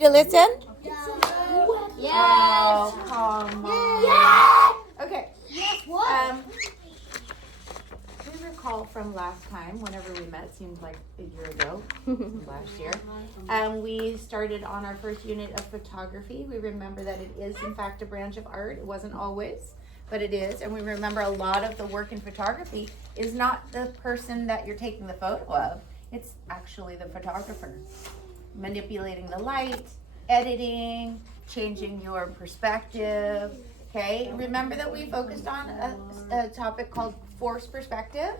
You listen? Yes. Oh, come on. Yes. Okay. Yes. What? We recall from last time, whenever we met, seemed like a year ago, last year. We started on our first unit of photography. We remember that it is, in fact, a branch of art. It wasn't always, but it is. And we remember a lot of the work in photography is not the person that you're taking the photo of. It's actually the photographer. Manipulating the light, editing, changing your perspective. Okay, remember that we focused on a topic called force perspective,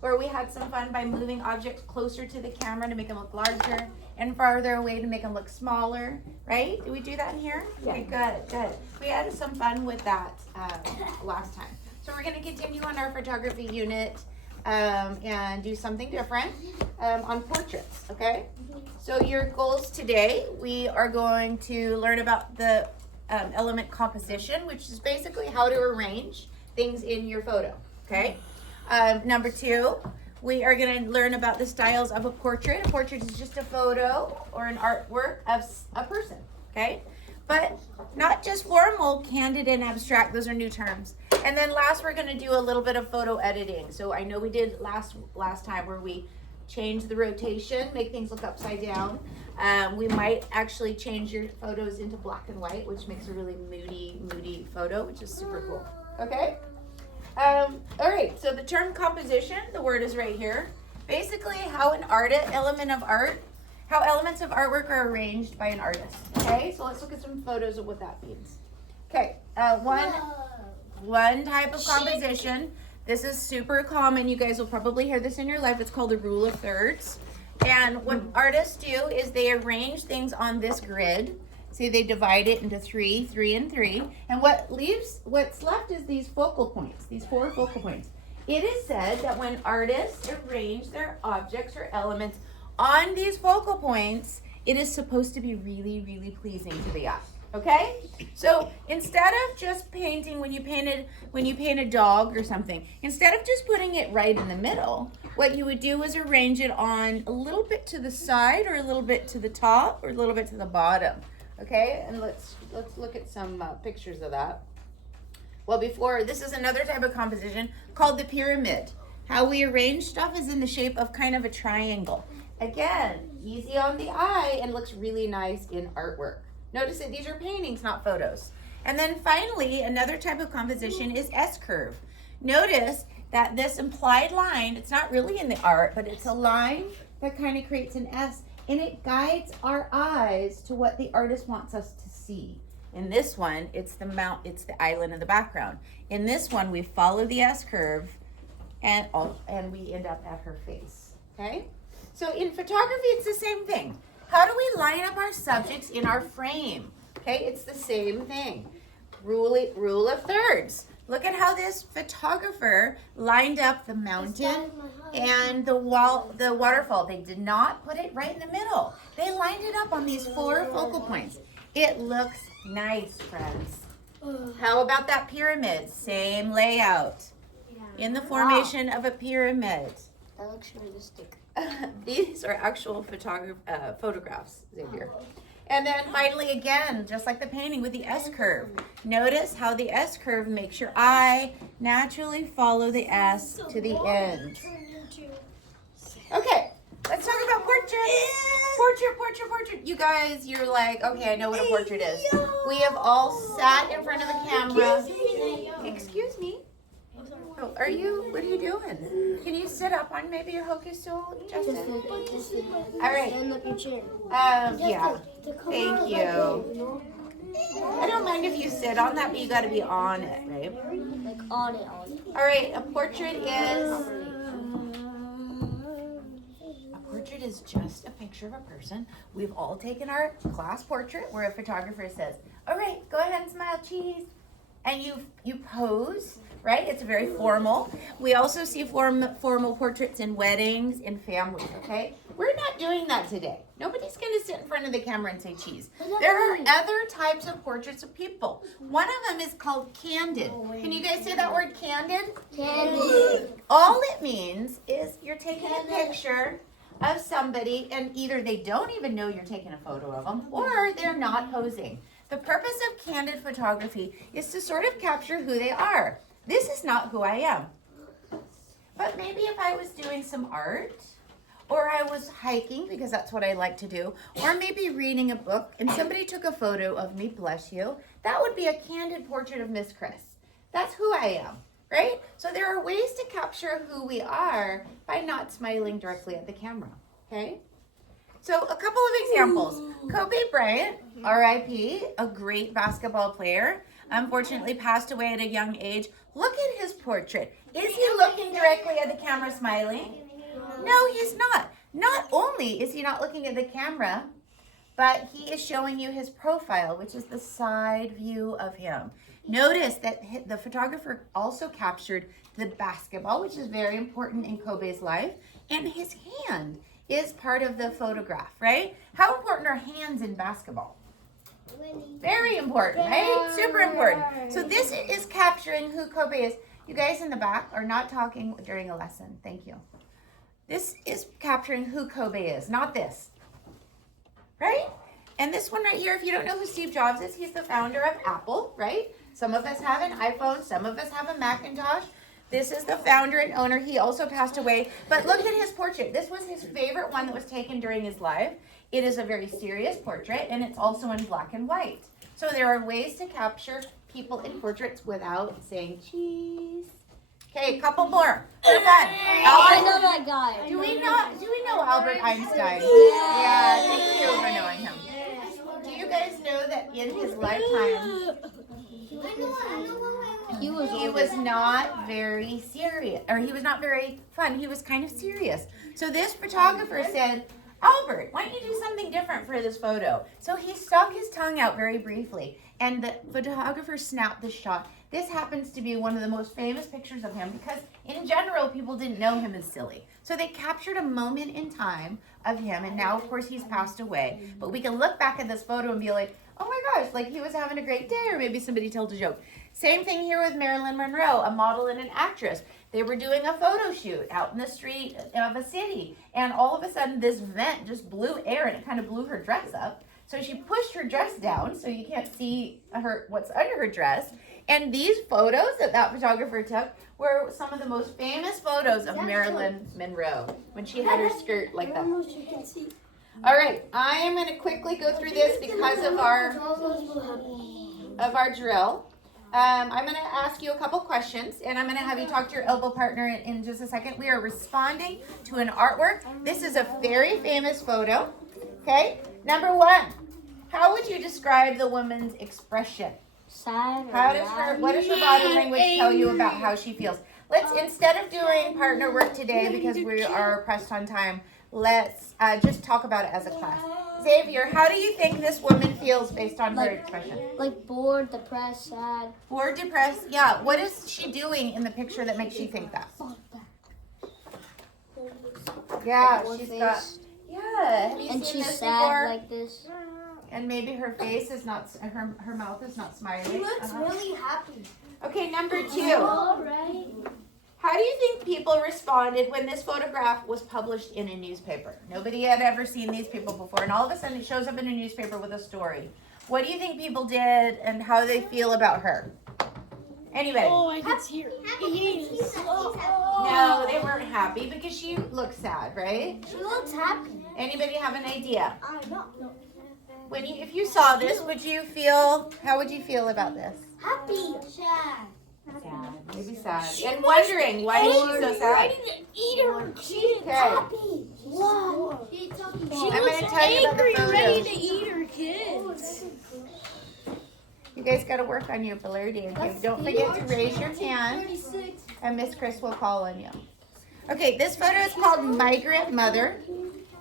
where we had some fun by moving objects closer to the camera to make them look larger and farther away to make them look smaller, right? Did we do that in here? Yeah. Okay, good. We had some fun with that last time. So we're going to continue on our photography unit and do something different on portraits, okay? So your goals today, we are going to learn about the element composition, which is basically how to arrange things in your photo, okay? Number 2, we are going to learn about the styles of a portrait. A portrait is just a photo or an artwork of a person, okay? But not just formal, candid, and abstract. Those are new terms. And then last, we're going to do a little bit of photo editing. So I know we did last time where we changed the rotation, make things look upside down. We might actually change your photos into black and white, which makes a really moody photo, which is super cool. Okay? All right, so the term composition, the word is right here. Basically, how elements of artwork are arranged by an artist. Okay, so let's look at some photos of what that means. Okay, one type of composition. This is super common. You guys will probably hear this in your life. It's called the rule of thirds. And what artists do is they arrange things on this grid. See, they divide it into 3, 3, and 3. And what's left is these focal points, these 4 focal points. It is said that when artists arrange their objects or elements on these focal points, it is supposed to be really, really pleasing to the eye. Okay? So instead of just painting when you paint a dog or something, instead of just putting it right in the middle, what you would do is arrange it on a little bit to the side or a little bit to the top or a little bit to the bottom. Okay? And let's look at some pictures of that. Well, this is another type of composition called the pyramid. How we arrange stuff is in the shape of kind of a triangle. Again, easy on the eye and looks really nice in artwork. Notice that these are paintings, not photos. And then finally, another type of composition is S-curve. Notice that this implied line, it's not really in the art, but it's a line that kind of creates an S, and it guides our eyes to what the artist wants us to see. In this one, it's the island in the background. In this one, we follow the S-curve, and we end up at her face, okay? So in photography, it's the same thing. How do we line up our subjects in our frame? Okay, it's the same thing. Rule of thirds. Look at how this photographer lined up the mountain and the waterfall. They did not put it right in the middle. They lined it up on these 4 focal points. It looks nice, friends. How about that pyramid? Same layout. In the formation of a pyramid. That looks realistic. These are actual photographs, Xavier. And then finally, again, just like the painting with the S-curve. Notice how the S-curve makes your eye naturally follow the S to the end. Okay, let's talk about portrait. Portrait. You guys, you're like, okay, I know what a portrait is. We have all sat in front of the camera. Excuse me. Oh, what are you doing? Can you sit up on maybe your hokey stool, Justin? All right. Stand up your chair. Yeah. Thank you. I don't mind if you sit on that, but you got to be on it, right? Like on it. All right. A portrait is just a picture of a person. We've all taken our class portrait where a photographer says, "All right, go ahead and smile, cheese," and you pose. Right? It's very formal. We also see formal portraits in weddings, in families, okay? We're not doing that today. Nobody's going to sit in front of the camera and say cheese. There are other types of portraits of people. One of them is called candid. Can you guys say that word candid? Candid. All it means is you're taking a picture of somebody and either they don't even know you're taking a photo of them or they're not posing. The purpose of candid photography is to sort of capture who they are. This is not who I am. But maybe if I was doing some art, or I was hiking because that's what I like to do, or maybe reading a book and somebody took a photo of me, bless you, that would be a candid portrait of Miss Chris. That's who I am, right? So there are ways to capture who we are by not smiling directly at the camera, okay? So a couple of examples. Kobe Bryant, RIP, a great basketball player, unfortunately passed away at a young age. Look at his portrait. Is he looking directly at the camera smiling? No, he's not. Not only is he not looking at the camera, but he is showing you his profile, which is the side view of him. Notice that the photographer also captured the basketball, which is very important in Kobe's life, and his hand is part of the photograph, right? How important are hands in basketball? Very important, right? Super important. So this is capturing who Kobe is. You guys in the back are not talking during a lesson. Thank you. This is capturing who Kobe is, not this, right? And this one right here, if you don't know who Steve Jobs is, he's the founder of Apple, right? Some of us have an iPhone, some of us have a Macintosh. This is the founder and owner. He also passed away, but look at his portrait. This was his favorite one that was taken during his life. It is a very serious portrait, and it's also in black and white. So there are ways to capture people in portraits without saying cheese. Okay, a couple more. We're done. I know that guy. Do we know Albert Einstein? Yeah, thank you for knowing him. Do you guys know that in his lifetime, he was not very serious, or he was not very fun. He was kind of serious. So this photographer said, Albert, why don't you do something different for this photo? So he stuck his tongue out very briefly, and the photographer snapped the shot. This happens to be one of the most famous pictures of him because in general, people didn't know him as silly. So they captured a moment in time of him, and now of course he's passed away. But we can look back at this photo and be like, oh my gosh, like he was having a great day, or maybe somebody told a joke. Same thing here with Marilyn Monroe, a model and an actress. They were doing a photo shoot out in the street of a city, and all of a sudden this vent just blew air and it kind of blew her dress up. So she pushed her dress down so you can't see what's under her dress. And these photos that photographer took were some of the most famous photos of Marilyn Monroe when she had her skirt like that. All right, I am going to quickly go through this because of our drill. I'm going to ask you a couple questions, and I'm going to have you talk to your elbow partner in just a second. We are responding to an artwork. This is a very famous photo. Okay, number one, how would you describe the woman's expression? Sad. What does her body language tell you about how she feels? Let's, instead of doing partner work today because we are pressed on time, let's just talk about it as a class. Xavier, how do you think this woman feels based on her expression? Like bored, depressed, sad. Bored, depressed? Yeah. What is she doing in the picture that makes you think that? Yeah, she's got... Yeah. Have you And seen she's this sad before? like this. And maybe her face is not, her mouth is not smiling. She looks really happy. Okay, number two. Alright. How do you think people responded when this photograph was published in a newspaper? Nobody had ever seen these people before, and all of a sudden it shows up in a newspaper with a story. What do you think people did and how they feel about her? Anybody? Oh, I can see her. No, they weren't happy because she looked sad, right? She looks happy. Anybody have an idea? I don't know. If you saw this, how would you feel about this? Happy. Sad. Sad, maybe sad. And wondering, why is she so sad? Ready to eat her kids. Okay. Happy. Wow. She I'm looks gonna tell you about the angry, ready photos. to eat her kids. You guys got to work on your ability, okay? Don't forget to raise your hand, and Miss Chris will call on you. Okay, this photo is called Migrant Mother.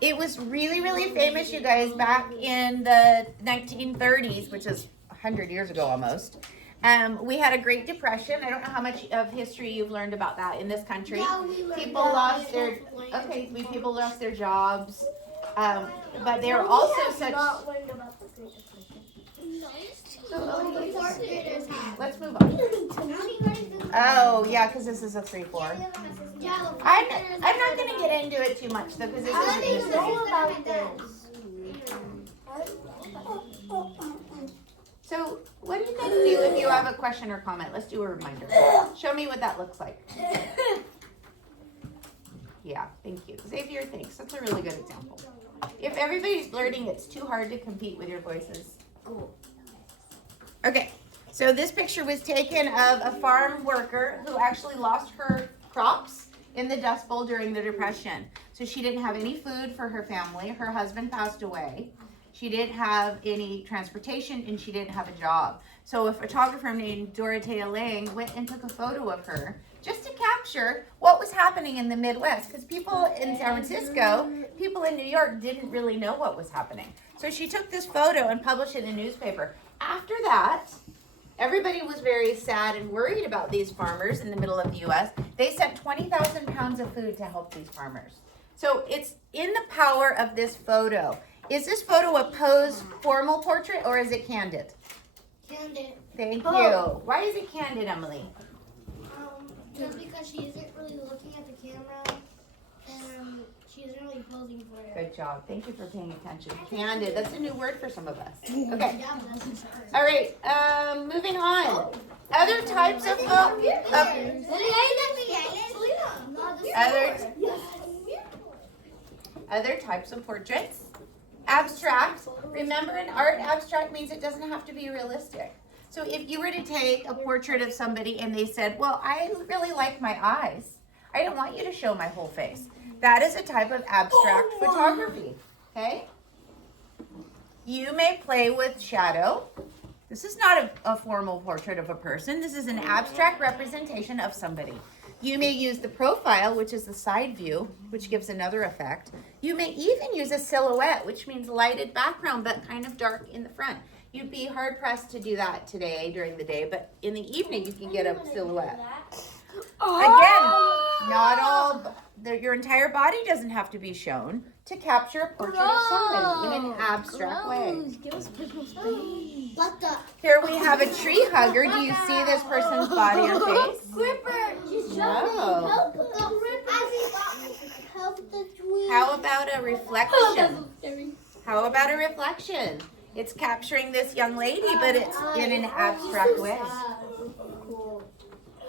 It was really, really famous, you guys, back in the 1930s, which is 100 years ago almost. We had a Great Depression. I don't know how much of history you've learned about that in this country. People lost their jobs, but there were also such. Let's move on. Oh yeah, because this is a 3-4. I'm not gonna get into it too much though, because this How do isn't you the know about this? So what do you guys do if you have a question or comment? Let's do a reminder. Show me what that looks like. Yeah, thank you. Xavier, thanks. That's a really good example. If everybody's blurting, it's too hard to compete with your voices. Okay, so this picture was taken of a farm worker who actually lost her crops in the Dust Bowl during the Depression. So she didn't have any food for her family. Her husband passed away. She didn't have any transportation and she didn't have a job. So a photographer named Dorothea Lang went and took a photo of her just to capture what was happening in the Midwest. Because people in San Francisco, people in New York didn't really know what was happening. So she took this photo and published it in a newspaper. After that, everybody was very sad and worried about these farmers in the middle of the U.S. They sent 20,000 pounds of food to help these farmers. So it's in the power of this photo. Is this photo a posed formal portrait or is it candid? Candid. Thank you. Why is it candid, Emily? Just because she isn't really looking at the camera and she isn't really posing for it. Good job. Thank you for paying attention. Candid. That's a new word for some of us. Okay. Yeah, but that's her. All right. Moving on. Other types of other types of portraits. Abstract. Remember, in art, abstract means it doesn't have to be realistic. So if you were to take a portrait of somebody and they said, well, I really like my eyes. I don't want you to show my whole face. That is a type of abstract photography, okay? You may play with shadow. This is not a formal portrait of a person. This is an abstract representation of somebody. You may use the profile, which is the side view, which gives another effect. You may even use a silhouette, which means lighted background, but kind of dark in the front. You'd be hard pressed to do that today during the day, but in the evening you can get a silhouette. Again, not all, your entire body doesn't have to be shown to capture a portrait of somebody in an abstract way. Give us personal space. What the? Here we have a tree hugger. Do you see this person's body or face? Gripper! She's No. Help the gripper! Help the tree! How about a reflection? How about a reflection? It's capturing this young lady, but it's in an abstract way. Cool.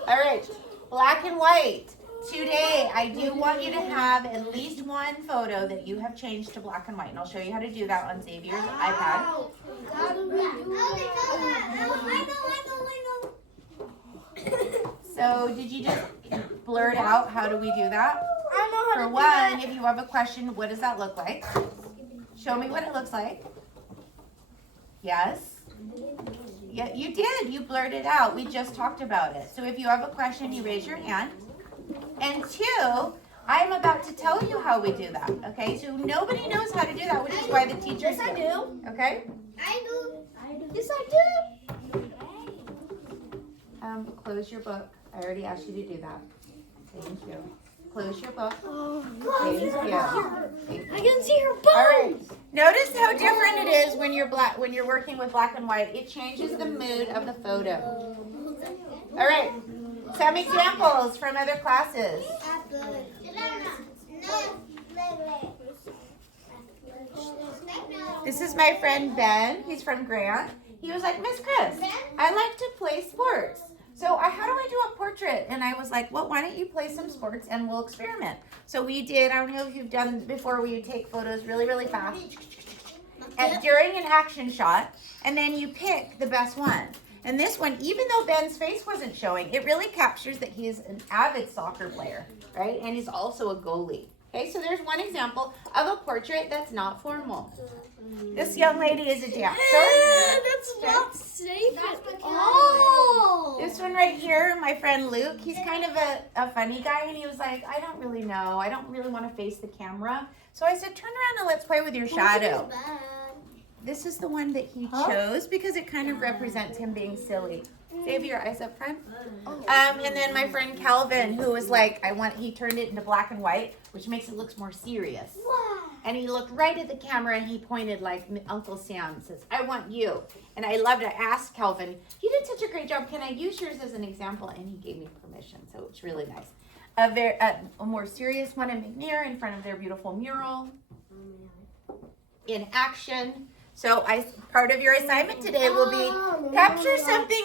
All right, black and white. Today, I do want you to have at least one photo that you have changed to black and white, and I'll show you how to do that on Xavier's iPad. How do we do that? So, did you just blurt out how do we do that? I know For one, if you have a question, what does that look like? Show me what it looks like. Yes? Yeah, you did. You blurted out. We just talked about it. So if you have a question, you raise your hand. And two, I'm about to tell you how we do that. Okay? So nobody knows how to do that, which is why the teachers do. Okay? I do. Yes, I do. Close your book. I already asked you to do that. Thank you. Close your book. Thank you. I can see her All right. bones. Notice how different it is when you're working with black and white. It changes the mood of the photo. All right. Some examples from other classes. This is my friend Ben. He's from Grant. He was like, Miss Chris, I like to play sports. So how do I do a portrait? And I was like, well, why don't you play some sports and we'll experiment. So we did, I don't know if you've done before, where you take photos really, really fast and during an action shot, and then you pick the best one. And this one, even though Ben's face wasn't showing, it really captures that he's an avid soccer player, right? And he's also a goalie. Okay, so there's one example of a portrait that's not formal. This young lady is a dancer. That's not safe. Oh. This one right here, my friend Luke, he's kind of a funny guy, and he was like, I don't really know. I don't really want to face the camera. So I said, turn around and let's play with your shadow. This is the one that he chose because it kind of represents him being silly. Save your eyes up front. And then my friend Calvin, who was like, he turned it into black and white, which makes it look more serious. And he looked right at the camera and he pointed like Uncle Sam and says, I want you. And I loved it. I asked Calvin, you did such a great job. Can I use yours as an example? And he gave me permission. So it's really nice. a more serious one in McNair in front of their beautiful mural. In action. So part of your assignment today will be capture something,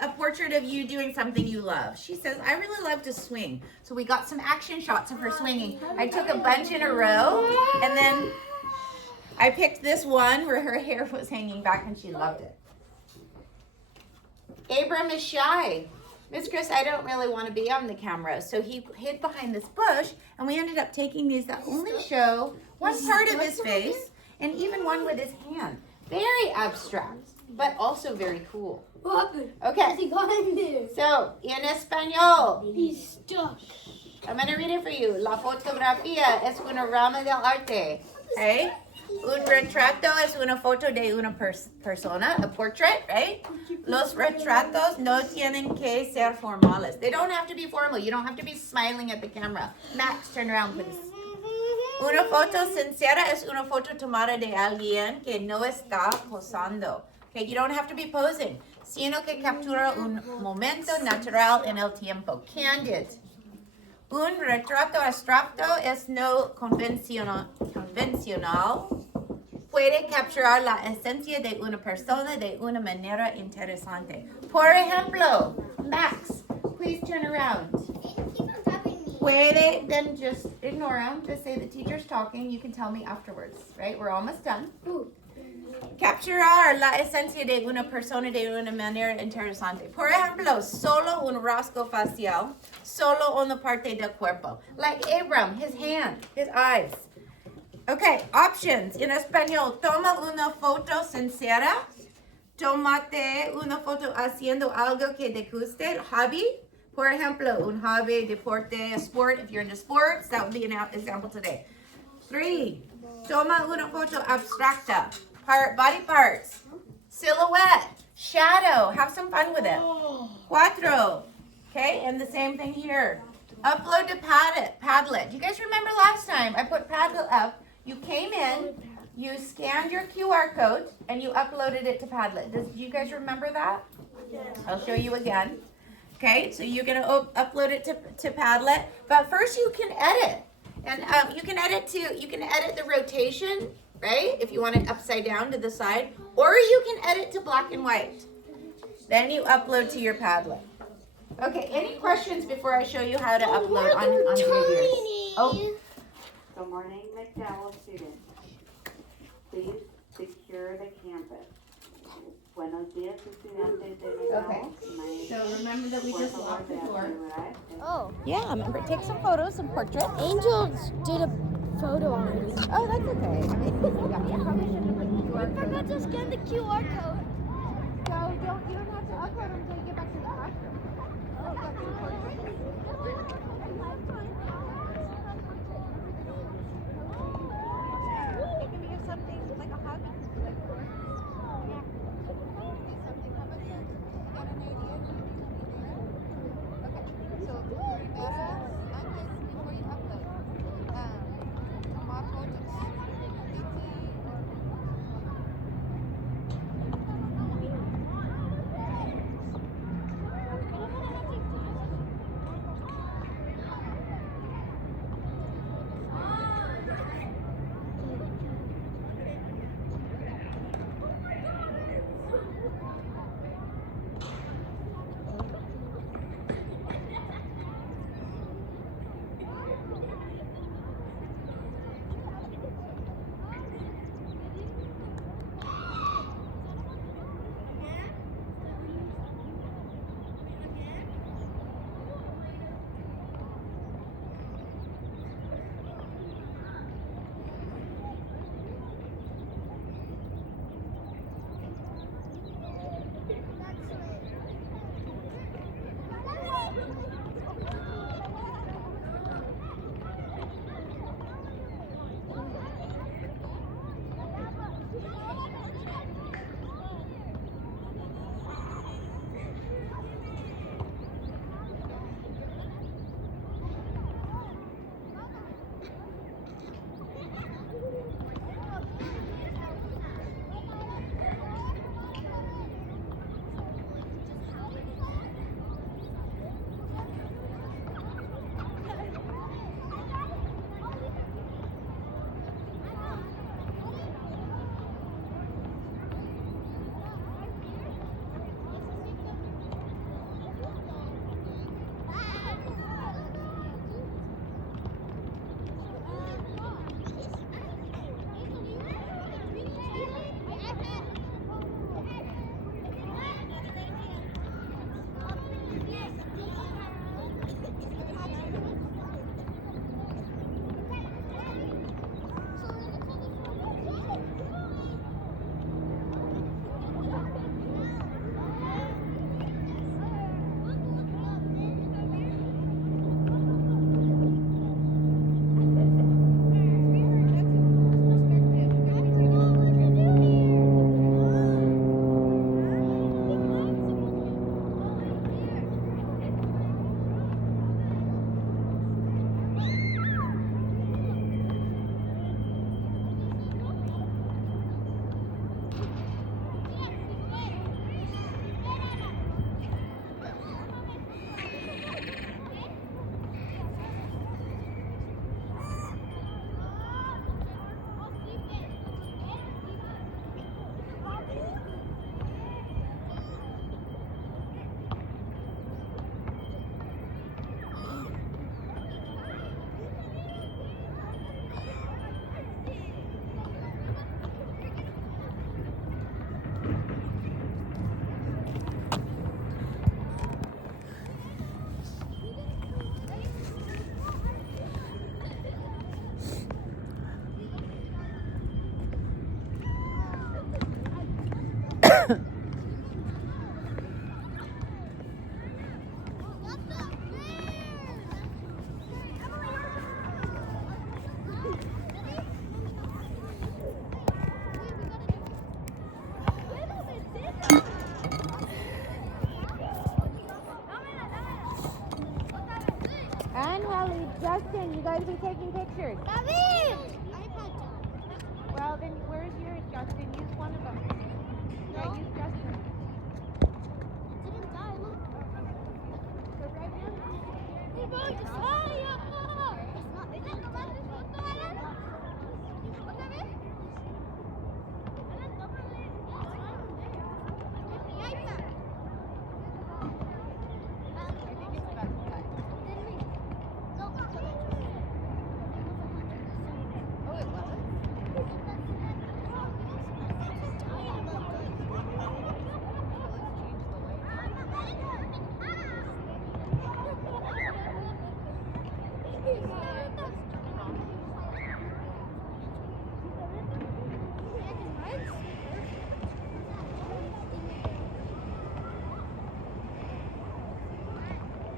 a portrait of you doing something you love. She says, I really love to swing. So we got some action shots of her swinging. I took a bunch in a row, and then I picked this one where her hair was hanging back and she loved it. Abram is shy. Miss Chris, I don't really want to be on the camera. So he hid behind this bush, and we ended up taking these that only show one part of his face, and even one with his hand. Very abstract, but also very cool. Okay, so in español, He's stuck. I'm going to read it for you. La fotografía es una rama del arte. Okay? Un retrato es una foto de una persona, a portrait, right? Los retratos no tienen que ser formales. They don't have to be formal. You don't have to be smiling at the camera. Max, turn around, please. Una foto sincera es una foto tomada de alguien que no está posando. Okay, you don't have to be posing, sino que captura un momento natural en el tiempo. Candid. Un retrato abstracto es no convencional. Puede capturar la esencia de una persona de una manera interesante. Por ejemplo, Max, please turn around. Puede, then just ignore him. Just say the teacher's talking. You can tell me afterwards, right? We're almost done. Capturar la esencia de una persona de una manera interesante. Por ejemplo, solo un rasgo facial, solo una parte del cuerpo. Like Abram, his hand, his eyes. Okay, options. En español, toma una foto sincera. Tómate una foto haciendo algo que te guste. Hobby. Por ejemplo, un hobby, deporte, a sport. If you're into sports, that would be an example today. 3. Toma una foto abstracta. Body parts. Silhouette. Shadow. Have some fun with it. 4. Okay, and the same thing here. Upload to Padlet. Do you guys remember last time I put Padlet up? You came in, you scanned your QR code, and you uploaded it to Padlet. Do you guys remember that? Yes. I'll show you again. Okay, so you're going to upload it to Padlet, but first you can edit. And you can edit the rotation, right? If you want it upside down to the side, or you can edit to black and white. Then you upload to your Padlet. Okay, any questions before I show you how to upload on yours? Oh. Good morning, McDowell students. Please secure the campus. Buenos días, estudiantes de McDowell. Okay. So remember that we just locked the door. Oh, Yeah, remember, take some photos, some portraits. Angels did a photo already. Oh, that's okay. I mean, you probably shouldn't put the QR I forgot code. to scan the QR code. So you don't have to upload until you get back to the classroom. It can be something like a hobby. And Hallie, Justin, you guys be taking pictures. Well, then where's yours, Justin? Use one of them. Yeah, use Justin.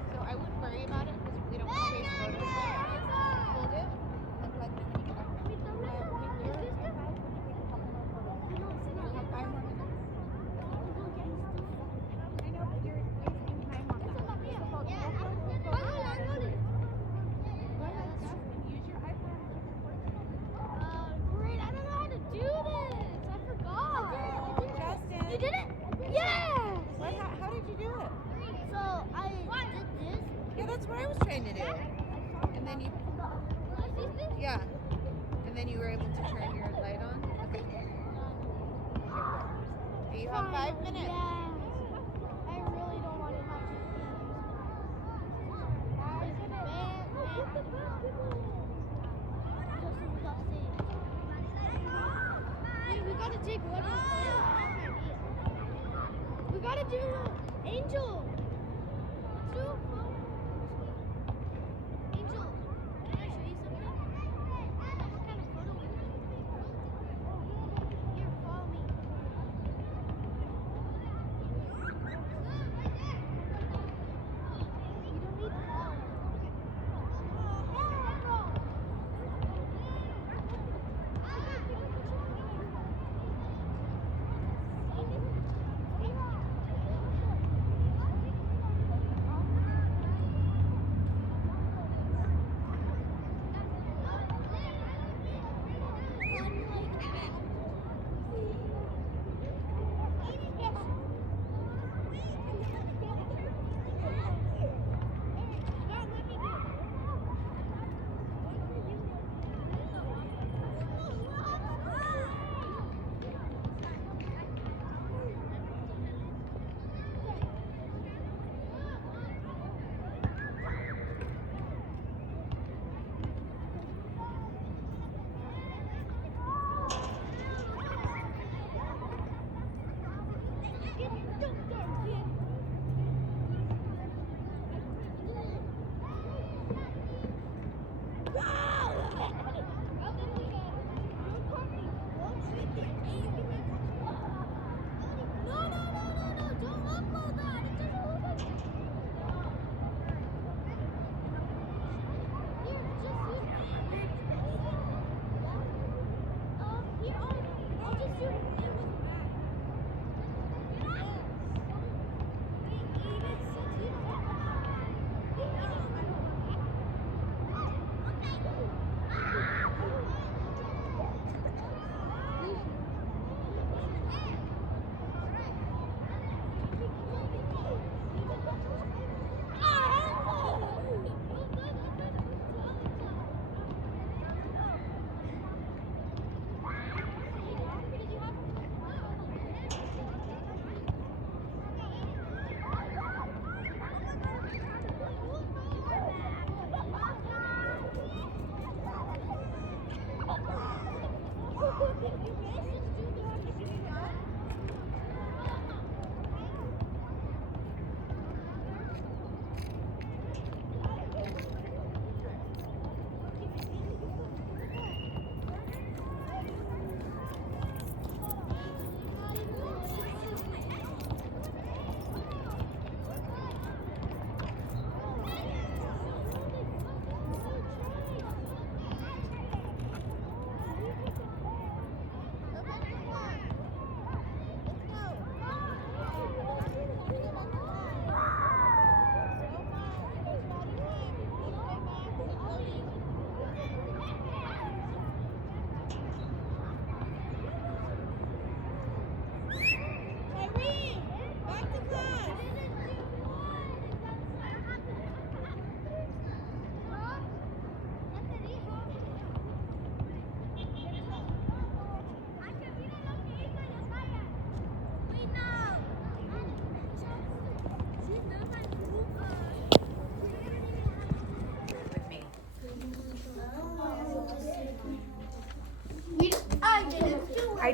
So I wouldn't worry about it because we don't want to waste photos. Hold it. Look like the mini I know, but you're wasting time on that. Go ahead, Justin. Use your iPhone. Great, I don't know how to do this. I forgot. Justin. You did it? Yes! How did you do it? So I did this. Yeah, that's what I was trying to do. And then you, yeah. And then you were able to turn your light on. Okay. You have 5 minutes. Yes. I really don't want to have to. Hey, we gotta take one. We gotta do Angel. Let's do Angel. Can I show you something? What kind of photo we have? Here, follow me. You don't need help.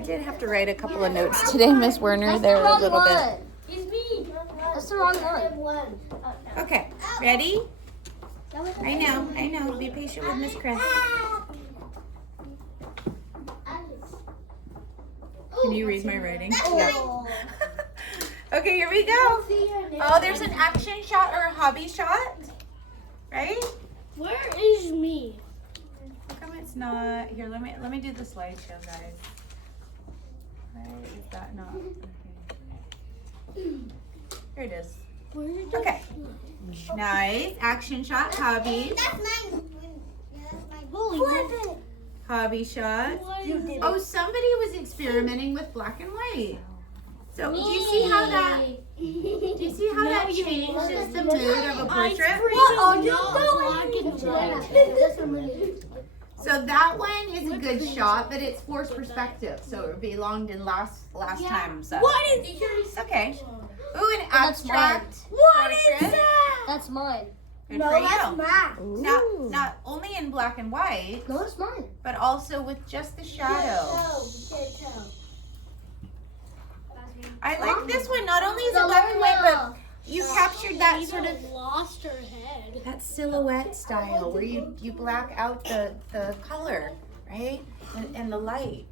did have to write a couple of notes today, Miss Werner. They're a little bit. It's me. That's the wrong one. Okay, ready? I know. Be patient with Miss Chris. Can you read my writing? Oh. Okay, here we go. Oh, there's an action shot or a hobby shot, right? Where is me? How come it's not here? Let me do the slideshow, guys. Why is that not? Okay. Here it is. Where did Okay. Nice action shot. Hobby. That's mine. Yeah, that's mine. Flip it. Hobby shot. Oh, somebody was experimenting with black and white. So do you see how that? Do you see how that changes the mood of a portrait? So that one is a good shot, but it's forced perspective, so it belonged in last time. So it's okay. Ooh, an abstract portrait. That's mine. Good for you. mine. Not only in black and white, No, it's mine. but also with just the shadow. I like this one. Not only is it black and white, but you captured that sort of lost her head. that silhouette style where you black out the color, right? And the light.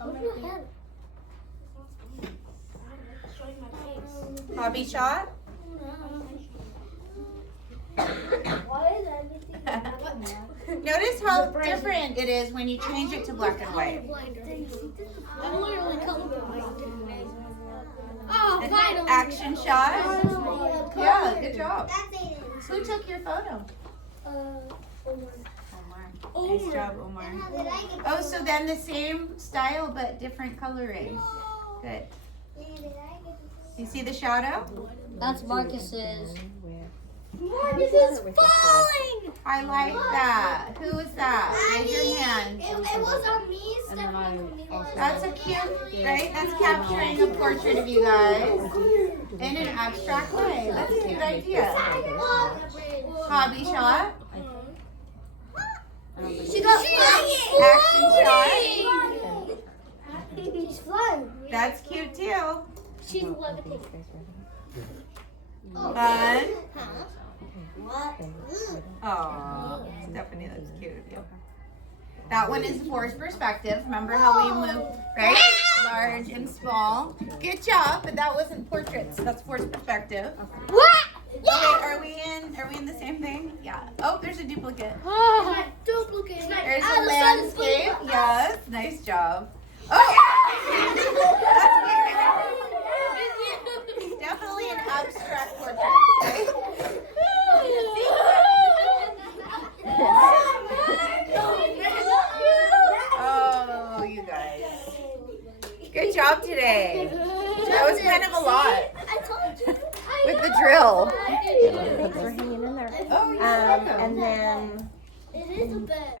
Where's your head? Hobby shot. Notice how different it is when you change it to black and white. I'm literally colorblind. Oh, An finally. action shot. Yeah, good job. That's it. Who took your photo? Omar. Nice job, Omar. Did I get Oh, so then the same style but different coloring. Good. You see the shadow? That's Marcus's. Marcus is falling! I like that. Who is that? Raise your hand. It was on me, stepping on me. That's a cute, right? That's capturing a portrait of you guys in an abstract way. That's a cute idea. Hobby shot. She got Action shot. She's flying. That's cute too. She's levitating. Fun. What? Oh, Stephanie, that's cute of you. That one is forced perspective. Remember how we move, right? Large and small. Good job, but that wasn't portraits. That's forced perspective. What? Okay, are we in the same thing? Yeah. Oh, there's a duplicate. Duplicate. There's a landscape. Yes. Nice job. Oh! That's definitely an abstract portrait. Right? Oh, you guys. Good job today. That was kind of a lot I told you. with the drill. Thanks for hanging in there. Oh, you're welcome. And then It is a bed.